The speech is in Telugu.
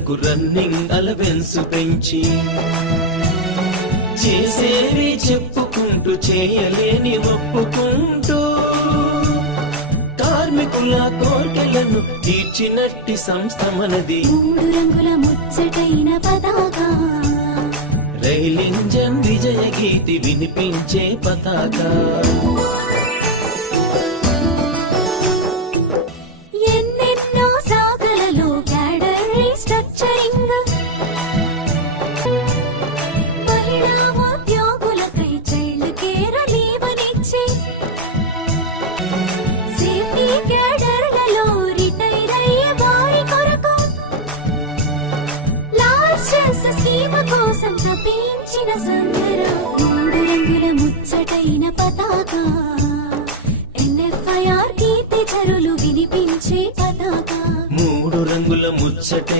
మహిళలకు రన్నింగ్ అలవెన్స్ పెంచి చేసేవి చెప్పుకుంటూ చేయలేని ఒప్పుకుంటూ కార్మికుల కోర్కెలను తీర్చినట్టి సంస్థ మనది. 3 రంగుల ముచ్చటైన పతాక, రైల్ ఇంజన్ విజయ గీతి వినిపించే పతాక. ఎన్నెన్నో శాఖలలో క్యాడర్ రీస్ట్రక్చరింగ్, మహిళా ఉద్యోగులకై చైల్డ్ కేర్ లీవనిచ్చి సేఫ్టీ క్యాడర్లలో రిటైర్ అయ్యే వారి కొరకు లార్జెస్ట్ స్కీమ్ కోసం తప్పించిన సందరం. 3 రంగుల ముచ్చటైన పతాక, NFIR కీర్తి చరులు వినిపించే పతాక. 3 రంగుల ముచ్చటై